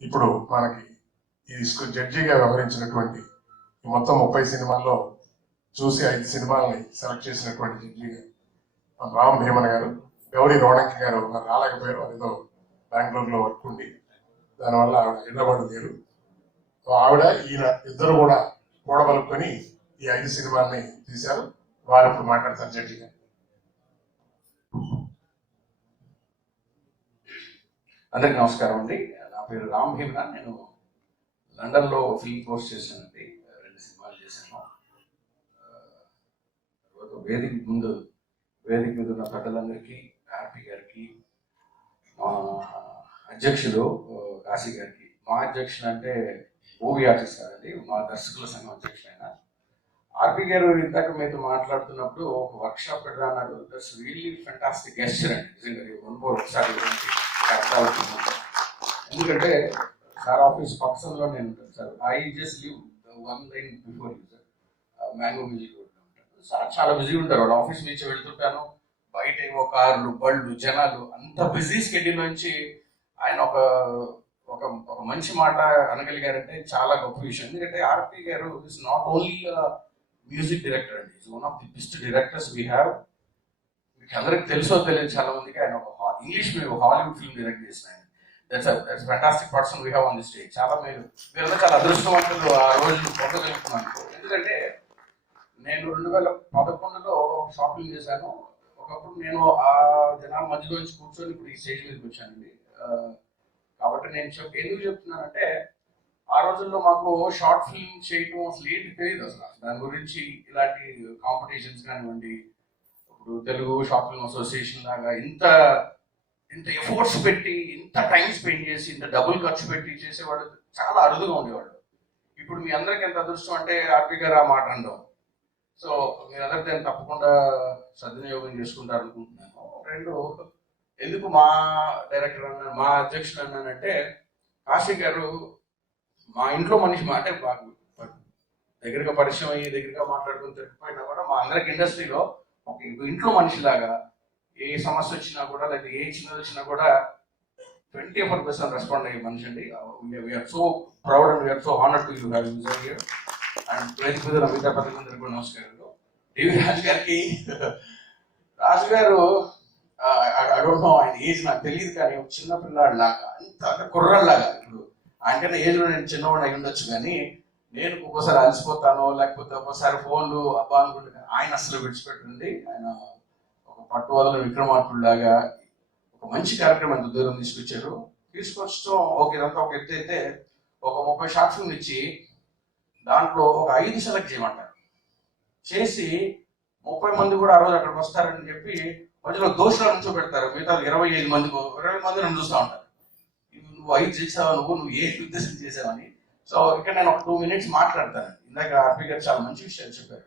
ఇప్పుడు మనకి ఈ జడ్జిగా వ్యవహరించినటువంటి ఈ మొత్తం ముప్పై సినిమాల్లో చూసి ఐదు సినిమాల్ని సెలెక్ట్ చేసినటువంటి జడ్జిగా మన రామ్ భీమన్ గారు గౌరీ రోణంకి గారు మరి రాలేకపోయారు అదేదో బెంగళూరులో వర్క్ ఉండి దానివల్ల ఆవిడ హైదరాబాద్ లేరు. ఆవిడ ఈయన ఇద్దరు కూడా కూడబలుకొని ఈ ఐదు సినిమాల్ని తీశారు. వారు ఇప్పుడు మాట్లాడతారు జడ్జిగా అందరికి నమస్కారం అండి. పేరు రామ్ భీమన నేను లండన్లో ఫిల్మ్ కోర్స్ చేశానండి. రెండు సినిమాలు చేశాను. తర్వాత వేదిక ముందు వేదిక మీద ఉన్న పెద్దలందరికీ ఆర్పి గారికి మా అధ్యక్షులు కాశీ గారికి. మా అధ్యక్షుడు అంటే మూవీ ఆర్టిస్ట్ కాదండి మా దర్శకుల సంఘం అధ్యక్షుడు ఆయన. ఆర్పి గారు ఇందాక మీతో మాట్లాడుతున్నప్పుడు ఒక వర్క్షాప్ పెడదా అన్నాడు దట్స్ రియల్లీ ఫెంటాస్టిక్ గెస్చర్ అండి. నిజంగా వన్ మోర్ ఒకసారి గురించి కరెక్ట్ ఎందుకంటే సార్ ఆఫీస్ పక్కసంలో నేను ఉంటాను sir. I just live one line before you sir Mango Music ఉంటాను. సార్ చాలా బిజీ ఉంటారు. వాళ్ళ ఆఫీస్ నుంచి వెళ్తుంటాను. బయట ఏవో కార్లు బళ్ళు జనాలు అంత బిజీ స్కెడ్యూల్ నుంచి ఆయన ఒక ఒక ఒక మంచి మాట అనగలిగారంటే చాలా గొప్ప విషయం. ఎందుకంటే ఆర్పి గారు is not only music director అండి. Is one of the best directors we have మీకు అందరికి తెలుసో తెలియదు చాలా మందికి ఆయన ఒక హా- ఇంగ్లీష్ మీరు హాలీవుడ్ ఫిల్మ్ డైరెక్ట్ చేసిన ఆయన. That's that's fantastic person we have on the stage చాలా మీరు మీరంతా చాలా అదృష్టవంతులు ఆ రోజు పొందగలుగుతున్నాను ఎందుకంటే నేను రెండు వేల పదకొండులో షాపింగ్ చేశాను. ఒకప్పుడు నేను ఆ జనాల మధ్యలో నుంచి కూర్చొని ఇప్పుడు ఈ స్టేజ్ మీదకి వచ్చానండి. కాబట్టి నేను చెప్ ఎందుకు చెప్తున్నానంటే ఆ రోజుల్లో మాకు షార్ట్ ఫిల్మ్ చేయటం అసలు ఏంటి తెలియదు అసలు. దాని గురించి ఇలాంటి కాంపిటీషన్స్ కానివ్వండి ఇప్పుడు తెలుగు షార్ట్ ఫిల్మ్ అసోసియేషన్ లాగా ఇంత ఇంత ఎఫోర్ట్స్ పెట్టి ఇంత టైం స్పెండ్ చేసి ఇంత డబ్బులు ఖర్చు పెట్టి చేసేవాడు చాలా అరుదుగా ఉండేవాడు. ఇప్పుడు మీ అందరికి ఎంత అదృష్టం అంటే ఆర్పి గారు ఆ మాట అనడం. సో మీరందరూ దాన్ని తప్పకుండా సద్వినియోగం చేసుకుంటారు అనుకుంటున్నాను. రెండు ఎందుకు మా డైరెక్టర్ అన్నాను మా అధ్యక్షుడు అన్నానంటే కాశీ గారు మా ఇంట్లో మనిషి మా అంటే దగ్గరగా పరిచయం అయ్యి దగ్గరగా మాట్లాడుకుని తిరిగిపోయినా కూడా మా అందరికి ఇండస్ట్రీలో ఒక ఇంట్లో మనిషిలాగా ఏ సమస్య వచ్చినా కూడా లేదా ఏ చిన్నది వచ్చినా కూడా ట్వంటీ ఫోర్ పర్సెంట్ రెస్పాండ్ అయ్యే మనిషి అండి. We are so proud and we are so honour to you have user here and వేదిక మీద మిగతా పథకందరికి కూడా నమస్కారాలు. డివి రాజు గారికి రాజు గారు ఐ uh, డోంట్ నో ఆయన ఏజ్ నాకు తెలియదు కానీ ఒక చిన్న పిల్లాడు లాగా అంత అంటే ఇప్పుడు. ఆయనకన్నా ఏజ్లో నేను చిన్నవాడు అయి ఉండొచ్చు కానీ నేను ఒక్కోసారి అలసిపోతాను లేకపోతే ఒక్కోసారి ఫోన్లు అబ్బా అనుకుంటే ఆయన అసలు విడిచిపెట్టండి ఆయన ఒక పట్టు లాగా ఒక మంచి కార్యక్రమం ఎంత దూరం తీసుకొచ్చారు. తీసుకొచ్చడం ఒక ఇదంతా ఒక ఎత్తు అయితే ఒక ముప్పై షార్ట్ ఫిల్మ్ ఇచ్చి దాంట్లో ఒక ఐదు సెలెక్ట్ చేయమంటారు. చేసి ముప్పై మంది కూడా ఆ రోజు అక్కడికి వస్తారని చెప్పి మధ్యలో దోషులను నుంచో పెడతారు మిగతా ఇరవై ఐదు మంది ఇరవై మంది నన్ను చూస్తూ ఉంటారు. నువ్వు ఐదు చేసావు? నువ్వు నువ్వు ఏ ఉద్దేశం చేసావని? సో ఇక్కడ నేను ఒక టూ మినిట్స్ మాట్లాడతాను. ఇందాక ఆర్పీ గారు చాలా మంచి విషయాలు చెప్పారు.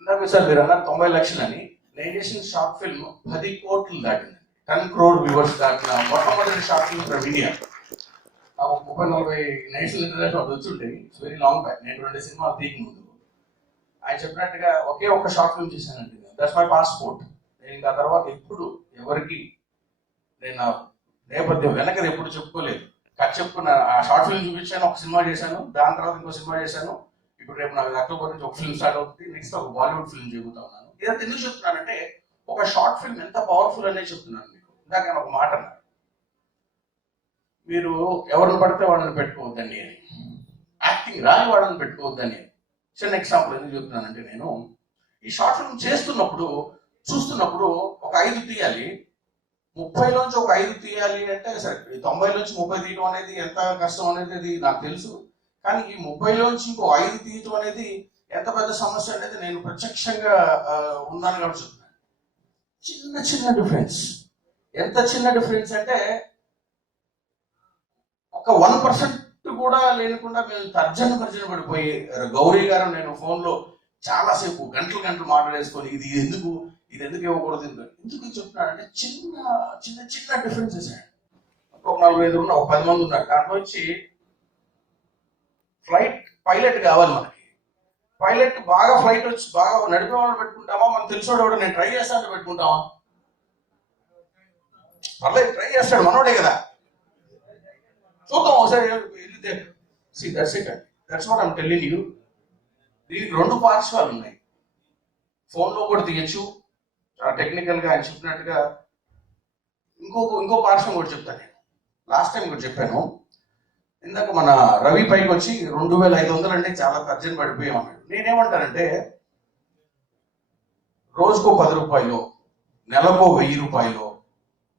ఇందాక సార్ మీరు అన్నారు తొంభై లక్షలని. రేడియేషన్ షార్ట్ ఫిల్మ్ పది కోట్లు దాటింది. టెన్ క్రోడ్ వ్యూవర్స్ దాటిన మొట్టమొదటి షార్ట్ ఫిల్మ్ ఫ్రమ్ ఇండియా నాకు ముప్పై నలభై నేషనల్ ఇంటర్నేషనల్ వచ్చుంటే ఇట్స్ వెరీ లాంగ్ బ్యాక్ నేను రెండు సినిమాలు తీయక ముందు. ఆయన చెప్పినట్టుగా ఒకే ఒక్క షార్ట్ ఫిల్మ్ చేశానండి దట్స్ మై పాస్పోర్ట్ నేను ఇంకా తర్వాత ఎప్పుడు ఎవరికి నేను నేపథ్యం వెనకది ఎప్పుడు చెప్పుకోలేదు. కట్ చెప్పుకున్న ఆ షార్ట్ ఫిల్మ్ చూపించాను ఒక సినిమా చేశాను దాని తర్వాత ఇంకో సినిమా చేశాను. ఇప్పుడు రేపు నాకు అక్టోబర్ నుంచి ఒక ఫిల్మ్ స్టార్ట్ అవుతుంది. నెక్స్ట్ ఒక బాలీవుడ్ ఫిల్మ్ చెబుతా ఉన్నాను. ఇదంతా ఎందుకు చెప్తున్నానంటే ఒక షార్ట్ ఫిల్మ్ ఎంత పవర్ఫుల్ అనేది చెప్తున్నాను మీకు. ఇందాక నేను ఒక మాట అన్నాను. మీరు ఎవరిని పడితే వాళ్ళని పెట్టుకోవద్దండి అని. యాక్టింగ్ రాని వాళ్ళని పెట్టుకోవద్దని చిన్న ఎగ్జాంపుల్ ఎందుకు చెప్తున్నానంటే నేను ఈ షార్ట్ ఫిల్మ్ చేస్తున్నప్పుడు చూస్తున్నప్పుడు ఒక ఐదు తీయాలి. ముప్పైలోంచి ఒక ఐదు తీయాలి అంటే సరే తొంభై తొంభైలోంచి ముప్పై తీయడం అనేది ఎంత కష్టం అనేది నాకు తెలుసు. కానీ ఈ ముప్పైలోంచి ఇంకో ఐదు తీయటం అనేది ఎంత పెద్ద సమస్య అనేది నేను ప్రత్యక్షంగా ఉన్నాను కాబట్టి చెప్తున్నాను చిన్న చిన్న డిఫరెన్స్ ఎంత చిన్న డిఫరెన్స్ అంటే ఒక వన్ పర్సెంట్ కూడా లేకుండా మేము తర్జన భర్జన పడిపోయి గౌరీ గారు నేను ఫోన్లో చాలాసేపు గంటలు గంటలు మాట్లాడేసుకొని ఇది ఎందుకు ఇది ఎందుకు ఇవ్వకూడదు ఎందుకు ఎందుకు చెప్తున్నానంటే చిన్న చిన్న చిన్న డిఫరెన్సెస్ ఒక నలభై ఐదు ఉన్న ఒక పది మంది ఉన్నారు. దాంట్లో వచ్చి ఫ్లైట్ పైలట్ కావాలి మనకి. పైలట్ బాగా ఫ్లైట్ వచ్చి బాగా నడిపే వాళ్ళు పెట్టుకుంటామా? మనం తెలిసినోడు ఎవడో నేను ట్రై చేస్తాను పెట్టుకుంటామా? పర్లేదు ట్రై చేస్తాడు మనోడే కదా. చూద్దాం ఒకసారి వెళ్తే. See that's it that's what I'm telling you దీనికి రెండు పార్శ్వాలు ఉన్నాయి. ఫోన్లో కూడా తీయచ్చు. చాలా టెక్నికల్గా ఆయన చెప్పినట్టుగా ఇంకో ఇంకో పార్శ్వం కూడా చెప్తాను నేను. లాస్ట్ టైం కూడా చెప్పాను. ఇందాక మన రవి పైకి వచ్చి రెండు వేల ఐదు వందలు అంటే చాలా తర్జన పడిపోయాం అన్నాడు. నేనేమంటానంటే రోజుకో పది రూపాయలు నెలకో వెయ్యి రూపాయలు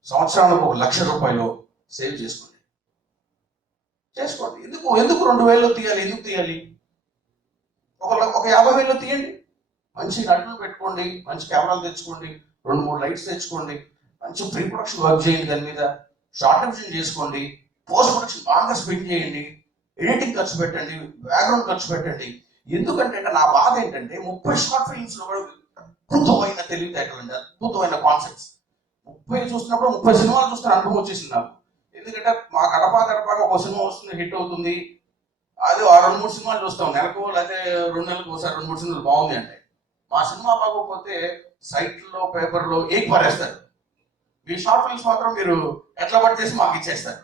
సంవత్సరానికి ఒక లక్ష రూపాయలు సేవ్ చేసుకోండి. చేసుకోండి. ఎందుకు ఎందుకు రెండు వేలు తీయాలి ఎందుకు తీయాలి? ఒక ఒక యాభై వేలు తీయండి. మంచి నటులు పెట్టుకోండి మంచి కెమెరాలు తెచ్చుకోండి రెండు మూడు లైట్స్ తెచ్చుకోండి మంచి ప్రీ ప్రొడక్షన్ వర్క్ చేయండి దాని మీద షార్ట్ డివిజన్ చేసుకోండి పోస్ట్ ప్రొడక్షన్ బాగా స్పెండ్ చేయండి ఎడిటింగ్ ఖర్చు పెట్టండి బ్యాక్గ్రౌండ్ ఖర్చు పెట్టండి ఎందుకంటే నా బాధ ఏంటంటే ముప్పై షార్ట్ ఫిల్మ్స్లో కూడా అద్భుతమైన తెలివితేటలండి అద్భుతమైన కాన్సెప్ట్స్ ముప్పై చూస్తున్నప్పుడు ముప్పై సినిమాలు చూస్తున్న అనుభవం వచ్చేసింది నాకు. ఎందుకంటే మా గడప గడపగా ఒక సినిమా వస్తుంది హిట్ అవుతుంది. అది ఆ రెండు మూడు సినిమాలు చూస్తాం. నెలకు లేకపోతే రెండు నెలలకు ఒకసారి రెండు మూడు సినిమాలు బాగుంది అంటే. మా సినిమా బాగోకపోతే సైట్లో పేపర్లో ఏక్ పారేస్తారు. మీ షార్ట్ ఫిల్మ్స్ మాత్రం మీరు ఎట్లా పడిచేసి మాకు ఇచ్చేస్తారు.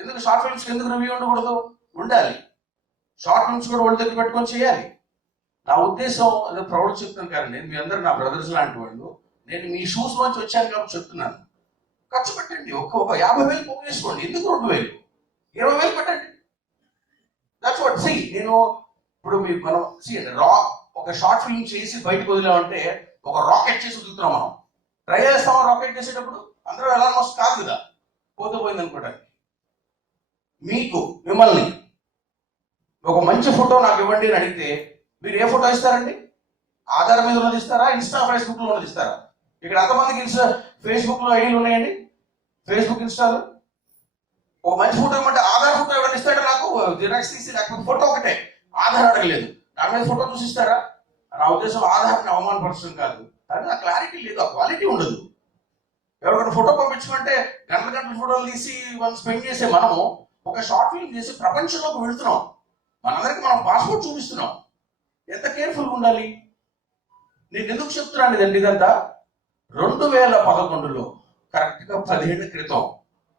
ఎందుకు షార్ట్ ఫిల్మ్స్ ఎందుకు రివ్యూ ఉండకూడదు? ఉండాలి. షార్ట్ ఫిల్మ్స్ కూడా ఒళ్ళు దగ్గర పెట్టుకొని చేయాలి. నా ఉద్దేశం అదే ప్రౌడ్ చెప్తాను కానీ నేను మీ అందరు నా బ్రదర్స్ లాంటి వాళ్ళు నేను మీ షూస్ నుంచి వచ్చాను కాబట్టి చెప్తున్నాను. ఖర్చు పెట్టండి. ఒక ఒక యాభై వేలు బుక్ చేసుకోండి. ఎందుకు రెండు వేలు? ఇరవై వేలు పెట్టండి. దట్స్ వాట్ సి నేను ఇప్పుడు మీరు మనం సి రా ఒక షార్ట్ ఫిల్మ్ చేసి బయటకు వదిలామంటే ఒక రాకెట్ చేసి వదులుతున్నాం మనం. ట్రై చేస్తాం రాకెట్ చేసేటప్పుడు? అందరూ ఎలా మస్తు కాదు కదా. పోతే పోయింది అనుకోవడానికి మీకు మిమ్మల్ని ఒక మంచి ఫోటో నాకు ఇవ్వండి అని అడిగితే మీరు ఏ ఫోటో ఇస్తారండి? ఆధార్ మీద ఉన్నది ఇస్తారా? ఇన్స్టా ఫేస్బుక్లో ఉన్నది ఇస్తారా? ఇక్కడ అంతమందికి ఇన్స్టా ఫేస్బుక్లో ఐడీలు ఉన్నాయండి. ఫేస్బుక్ ఇన్స్టాలో. ఒక మంచి ఫోటో ఇవ్వమంటే ఆధార్ ఫోటో ఎవరైనా ఇస్తాడు నాకు జిరాక్స్ తీసి లేకపోతే ఫోటో ఒకటే. ఆధార్ అడగలేదు. నా మీద ఫోటో చూసి ఇస్తారా? నా ఉద్దేశం ఆధార్ని అవమానపరచడం కాదు. కానీ ఆ క్లారిటీ లేదు ఆ క్వాలిటీ ఉండదు. ఎవరికైనా ఫోటో పంపించమంటే గంటల గంటల ఫోటోలు తీసి వాళ్ళు స్పెండ్ చేసే మనము ఒక షార్ట్ ఫిల్మ్ చేసి ప్రపంచంలోకి వెళుతున్నాం. మనందరికి మనం పాస్పోర్ట్ చూపిస్తున్నాం. ఎంత కేర్ఫుల్గా ఉండాలి? నేను ఎందుకు చెప్తున్నాను ఇదండి ఇదంతా రెండు వేల పదకొండులో కరెక్ట్గా పదిహేను క్రితం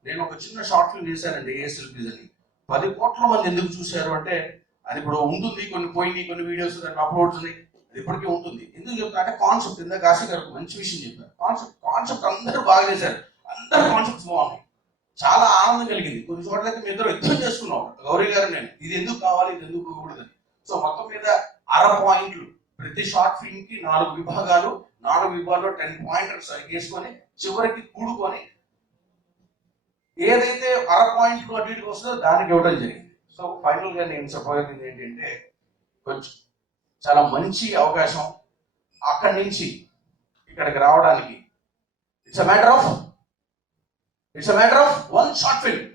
నేను ఒక చిన్న షార్ట్ ఫిల్మ్ చేశానండి ఏఎస్ఎల్పీస్ అని. పది కోట్ల మంది ఎందుకు చూశారు అంటే అది ఇప్పుడు ఉంటుంది కొన్ని పోయినాయి కొన్ని వీడియోస్ దాన్ని అప్లోడ్స్ ఉన్నాయి అది ఇప్పటికీ ఉంటుంది. ఎందుకు చెప్తా అంటే కాన్సెప్ట్ ఇందాక కాశీ గారు మంచి విషయం చెప్పారు. కాన్సెప్ట్ కాన్సెప్ట్ అందరూ బాగా చేశారు. అందరు కాన్సెప్ట్స్ బాగున్నాయి. చాలా ఆనందం కలిగింది. కొన్ని చోట్లకి మీ ఇద్దరు యుద్ధం చేసుకున్నాం. గౌరీ గారు నేను ఇది ఎందుకు కావాలి? ఇది ఎందుకు కూడదు సో మొత్తం మీద అర పాయింట్లు. ప్రతి షార్ట్ ఫిల్మ్కి నాలుగు విభాగాలు నాలుగు విభాగాల్లో టెన్ పాయింట్స్ వేసుకొని చివరికి కూడుకొని ఏదైతే అర పాయింట్లు అటు ఇటుకు వస్తుందో దానికి ఇవ్వడం జరిగింది. సో ఫైనల్గా నేను చెప్పగలిగింది ఏంటంటే కొంచెం చాలా మంచి అవకాశం అక్కడి నుంచి ఇక్కడికి రావడానికి. It's a matter of it's a matter of one short film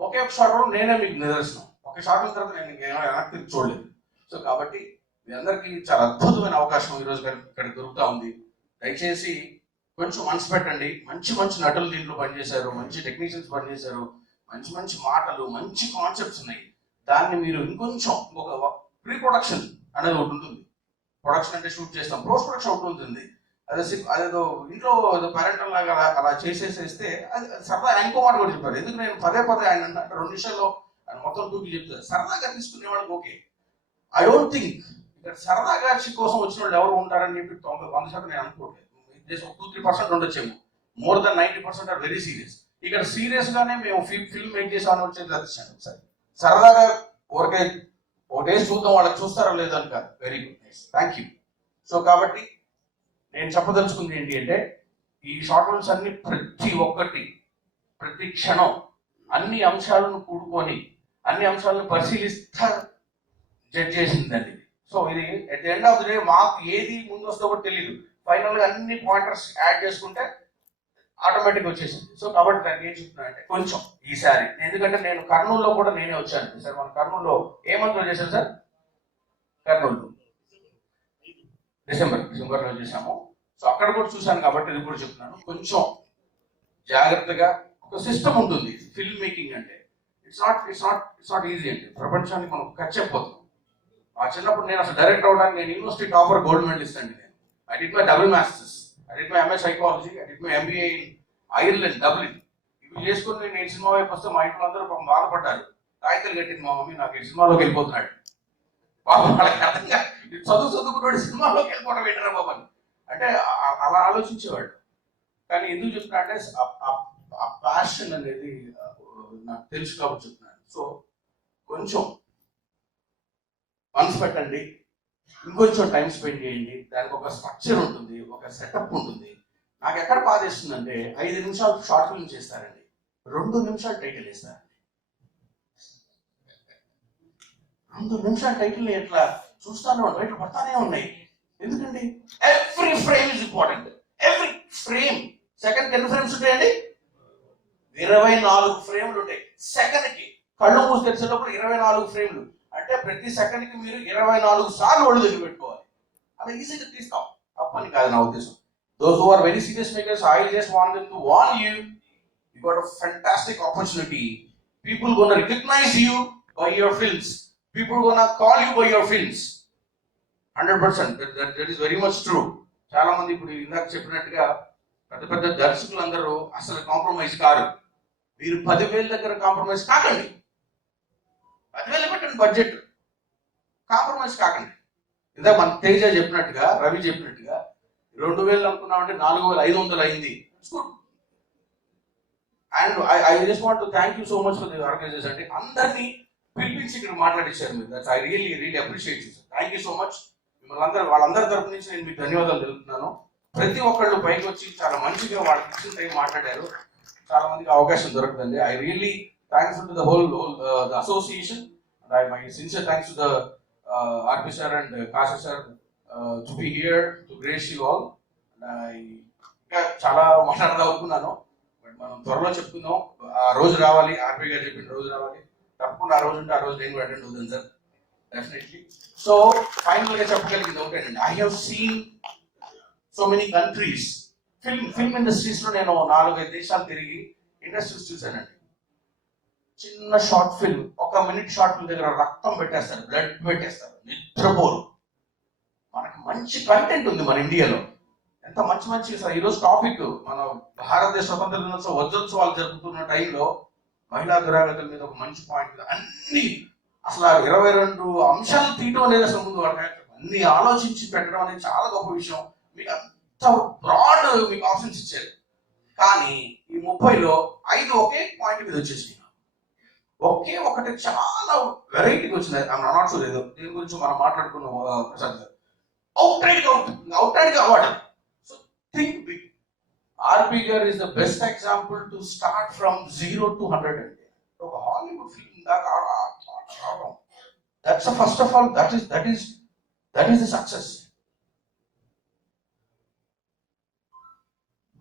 ఒకే ఒక షార్ట్ ఫిల్మ్ నేనే మీకు నిదర్శనం. ఒక షార్ట్ ఫిల్మ్ తర్వాత నేను వెనక్కి తిరిగి చూడలేదు. సో కాబట్టి మీ అందరికీ చాలా అద్భుతమైన అవకాశం ఈరోజు ఇక్కడ దొరుకుతా ఉంది. దయచేసి కొంచెం మనసు పెట్టండి. మంచి మంచి నటులు దీంట్లో పనిచేశారు మంచి టెక్నీషియన్స్ పనిచేశారు మంచి మంచి మాటలు మంచి కాన్సెప్ట్స్ ఉన్నాయి. దాన్ని మీరు ఇంకొంచెం ఒక ప్రీ ప్రొడక్షన్ అనేది ఒకటి ఉంటుంది. ప్రొడక్షన్ అంటే షూట్ చేస్తాం. పోస్ట్ ప్రొడక్షన్ ఒకటి ఉంటుంది. అదేదో ఇంట్లో పేరెంటల్ లాగా అలా అలా చేసేసేస్తే అది సరదాగా ఇంకో మాట కూడా చెప్పారు ఎందుకు నేను పదే పదే ఆయన రెండు నిమిషాల్లో ఆయన మొత్తం దూకి చెప్తారు. సరదాగా తీసుకునేవాడికి ఓకే. ఐ డోంట్ థింక్ ఇక్కడ సరదాగా కోసం వచ్చిన వాళ్ళు ఎవరు ఉంటారని చెప్పి తొంభై వంద శాతం నేను అనుకోవట్లేదు. జస్ట్ ఒక టూ త్రీ పర్సెంట్ ఉండొచ్చేమో. More than ninety percent are very serious ఇక్కడ సీరియస్ గానే మేము ఫిల్మ్ మేక్ చేసామని వచ్చేది అదిశాను ఒకసారి సరదాగా ఊరికే ఓ డేస్ చూద్దాం. వాళ్ళకి చూస్తారో లేదని కాదు. Very good thank you so కాబట్టి నేను చెప్పదలుచుకుంది ఏంటి అంటే ఈ షార్ట్ ఫిల్మ్స్ అన్ని ప్రతి ఒక్కటి ప్రతి క్షణం అన్ని అంశాలను కూడుకొని అన్ని అంశాలను పరిశీలిస్తా జడ్జ్ చేసిందండి. సో ఇది at the end of the day మాకు ఏది ముందు వస్తుందో కూడా తెలియదు ఫైనల్గా అన్ని పాయింటర్స్ యాడ్ చేసుకుంటే ఆటోమేటిక్ వచ్చేసింది. సో కాబట్టి దానికి ఏం చెప్తున్నా అంటే కొంచెం ఈసారి. ఎందుకంటే నేను కర్నూలులో కూడా నేనే వచ్చాను. సార్ మన కర్నూలులో ఏ మంత్లో చేశాను సార్? కర్నూలు. డిసెంబర్ డిసెంబర్లో చేశాము. సో అక్కడ కూడా చూశాను కాబట్టి ఇది కూడా చెప్తున్నాను. కొంచెం జాగ్రత్తగా ఒక సిస్టమ్ ఉంటుంది. ఫిల్మ్ మేకింగ్ అంటే. It's not it's not it's not easy అండి ప్రపంచానికి మనం ఖర్చైపోతాం ఆ చిన్నప్పుడు నేను అసలు డైరెక్ట్ అవడానికి నేను యూనివర్సిటీ టాపర్ గోల్డ్ మెడలిస్ట్ అండి నేను. I did my double masters I did my MA psychology I did my MBA in Ireland Dublin ఇవి చేసుకుని నేను సినిమా వైపు వస్తే మా ఇంట్లో అందరూ పాపం బాధపడ్డారు. తాయితలు కట్టింది మా మమ్మీ నాకు ఈ సినిమాలోకి వెళ్ళిపోతున్నాడు. పాపం వాళ్ళకి అర్థం చదువు చదువుకున్నాడు సినిమాలోకి వెళ్ళిపోవడం ఏంటరా బాబు అంటే అలా ఆలోచించేవాడు కానీ ఎందుకు చెప్తున్నా అంటే ఆ- ప్యాషన్ అనేది నాకు తెలుసు కాబట్టి చెప్తున్నాను. సో కొంచెం మనసు పెట్టండి. ఇంకొంచెం టైం స్పెండ్ చేయండి. దానికి ఒక స్ట్రక్చర్ ఉంటుంది ఒక సెటప్ ఉంటుంది. నాకు ఎక్కడ బాధేస్తుందంటే ఐదు నిమిషాలు షార్ట్ ఫిల్మ్ చేస్తారండి. రెండు నిమిషాలు టైటిల్ వేస్తారండి. రెండు నిమిషాల టైటిల్ ఎట్లా? చూస్తాను టైటిల్ పడతానే ఉన్నాయి. ఎందుకండి? Every frame is important every frame second ఎన్ని ఫ్రేమ్స్ ఉంటాయండి? ఇరవై నాలుగు ఫ్రేమ్లు ఉంటాయి. సెకండ్కి కళ్ళు మూసి తెరిచేటప్పుడు ఇరవై నాలుగు ఫ్రేమ్లు. అంటే ప్రతి సెకండ్కి మీరు ఇరవై నాలుగు సార్లు ఒళ్ళు దగ్గర పెట్టుకోవాలి. అలా ఈజీగా తీస్తాం. తప్పని కాదు నా ఉద్దేశం. Those are very serious makers I just want to warn you you got a fantastic opportunity people gonna recognise you by your films people gonna call you by your films hundred percent. That is very much true చాలా మంది ఇప్పుడు ఇందాక చెప్పినట్టుగా పెద్ద పెద్ద దర్శకులు అందరూ అసలు కాంప్రమైజ్ కారు. మీరు పదివేల దగ్గర కాంప్రమైజ్ కాకండి. పదివేలు పెట్టండి బడ్జెట్ కాంప్రమైజ్ కాకండి. ఇందాక మన తేజ చెప్పినట్టుగా రవి చెప్పినట్టుగా రెండు వేలు అనుకున్నామంటే నాలుగు వేల ఐదు వందలు అయింది. And I I just want thank you so much for the organisation అంటే అందరినీ పిలిపించి ఇక్కడ మాట్లాడించారు మీరు. That's I really really appreciate you thank you so much మిమ్మల్ని అందరూ వాళ్ళందరి తరపు నుంచి నేను మీకు ధన్యవాదాలు తెలుపుతున్నాను. ప్రతి ఒక్కళ్ళు పైకి వచ్చి చాలా మంచిగా వాళ్ళకి ఇచ్చిన టైం మాట్లాడారు. చాలా మందికి అవకాశం దొరకదండి. I really thanks to the whole the association and I my sincere thanks to the RP sir and Kasha sir to be here to grace you all ఇంకా చాలా మాట్లాడదాం అనుకున్నాను. బట్ మనం త్వరలో చెప్తున్నాం ఆ రోజు రావాలి. ఆర్పి గారు చెప్పిన రోజు రావాలి. తప్పకుండా ఆ రోజు ఉంటే ఆ రోజు నేను కూడా అటెండ్ అవుతాను సార్ డెఫినెట్లీ సో ఫైనల్గా చెప్పగలిగింది ఒకటేనండి I have seen so many countries film film ఇండస్ట్రీస్లో నేను నాలుగైదు దేశాలు తిరిగి ఇండస్ట్రీస్ చూశానండి. చిన్న షార్ట్ ఫిల్మ్ ఒక మినిట్ షార్ట్ ఫిల్మ్ దగ్గర రక్తం పెట్టేస్తారు బ్లడ్ పెట్టేస్తారు. నిద్రపోరు. మనకి మంచి కంటెంట్ ఉంది మన ఇండియాలో. ఎంత మంచి మంచి సార్ ఈరోజు టాపిక్ మన భారతదేశ స్వతంత్ర దినోత్సవ వజ్రోత్సవాలు జరుపుతున్న టైంలో మహిళా దురాగతుల మీద ఒక మంచి పాయింట్ అన్ని అసలు ఆ ఇరవై రెండు అంశాలు తీయటం అనేది అసలు ముందు అన్ని ఆలోచించి పెట్టడం అనేది చాలా గొప్ప విషయం. మీకు అంత బ్రాడ్ మీకు ఆప్షన్స్ ఇచ్చారు. కానీ ఈ ముప్పైలో ఐదు ఒకే పాయింట్ మీద వచ్చేసి ఒకే ఒకటి చాలా వెరైటీగా వచ్చింది. నాట్ షూర్ ఏదో దీని గురించి మనం మాట్లాడుకున్నాం ప్రసాద్ గారు. అవుట్ రైడ్గా ఉంటుంది. అవుట్ రైడ్గా సో థింక్ బిగ్ ఆర్పి గారు is the best example to start from zero to hundred అండి ఒక హాలీవుడ్ ఫిల్మ్ దాకా రావడం that's first of all that is that is that is the success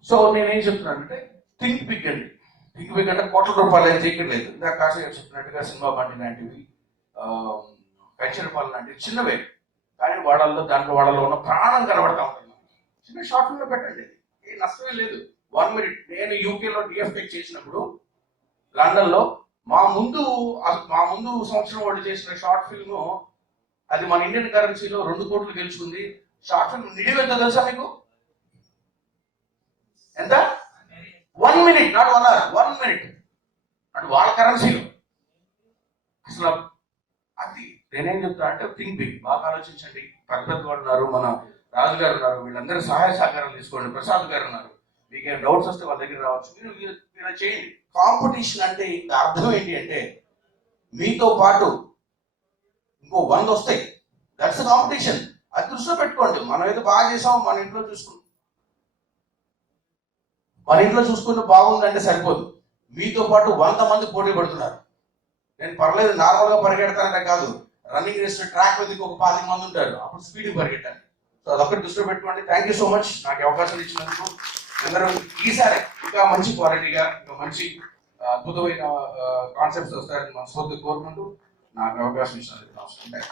so నేనేం చెప్తున్నానంటే థింక్ బిగ్ అండి think big అంటే కోట్ల రూపాయలు ఏం చేయట్లేదు ఇందాక కాశీ గారు చెప్పినట్టుగా సినిమా బండి లాంటివి రూపాయలు లాంటివి చిన్నవే. కానీ వాడల్లో దాంట్లో వాడల్లో ఉన్న ప్రాణం కనబడతా ఉంటుంది చిన్న షార్ట్ ఫిల్మ్ పెట్టండి. ఏ నష్టమే లేదు. వన్ మినిట్ నేను యూకేలో డిఎఫ్టెక్ చేసినప్పుడు లండన్లో మా ముందు మా ముందు సంవత్సరం వాళ్ళు చేసిన షార్ట్ ఫిల్మ్ అది మన ఇండియన్ కరెన్సీలో రెండు కోట్లు గెలుచుకుంది. షార్ట్ ఫిల్మ్ నిడివి ఎంత తెలుసా మీకు? ఎంత? One minute not one hour one minute. అంటే వాళ్ళ కరెన్సీలో. అసలు అది నేనేం చెప్తా అంటే థింక్ బిగ్ బాగా ఆలోచించండి. పెద్ద పెద్ద వాళ్ళు ఉన్నారు మన రాజు గారు ఉన్నారు వీళ్ళందరూ సహాయ సహకారాలు తీసుకోండి. ప్రసాద్ గారు ఉన్నారు. మీకు ఏం డౌట్స్ వస్తే వాళ్ళ దగ్గర రావచ్చు. మీరు మీరు- చేయండి. కాంపిటీషన్ అంటే ఇంకా అర్థం ఏంటి అంటే మీతో పాటు ఇంకో వంద వస్తాయి. దట్స్ కాంపిటీషన్ అది దృష్టిలో పెట్టుకోండి. మనం ఏదో బాగా చేసాం మన ఇంట్లో చూసుకుంటాం. మన ఇంట్లో చూసుకుంటే బాగుందంటే సరిపోదు. మీతో పాటు వంద మంది పోటీ పడుతున్నారు. నేను పర్లేదు నార్మల్గా పరిగెడతానంటే కాదు. రన్నింగ్ రేస్ ట్రాక్ మీద ఒక పాతిక మంది ఉంటారు. అప్పుడు స్పీడ్ పరిగెట్టాలి సో అదొకటి దృష్టిలో పెట్టుకోండి. థ్యాంక్ యూ సో మచ్ నాకు అవకాశం ఇచ్చినందుకు. అందరూ ఈసారి ఇంకా మంచి క్వాలిటీగా ఇంకా మంచి అద్భుతమైన కాన్సెప్ట్స్ వస్తాయని మనస్ఫూర్తి కోరుకుంటూ నాకు అవకాశం ఇచ్చినందుకు నమస్కారం.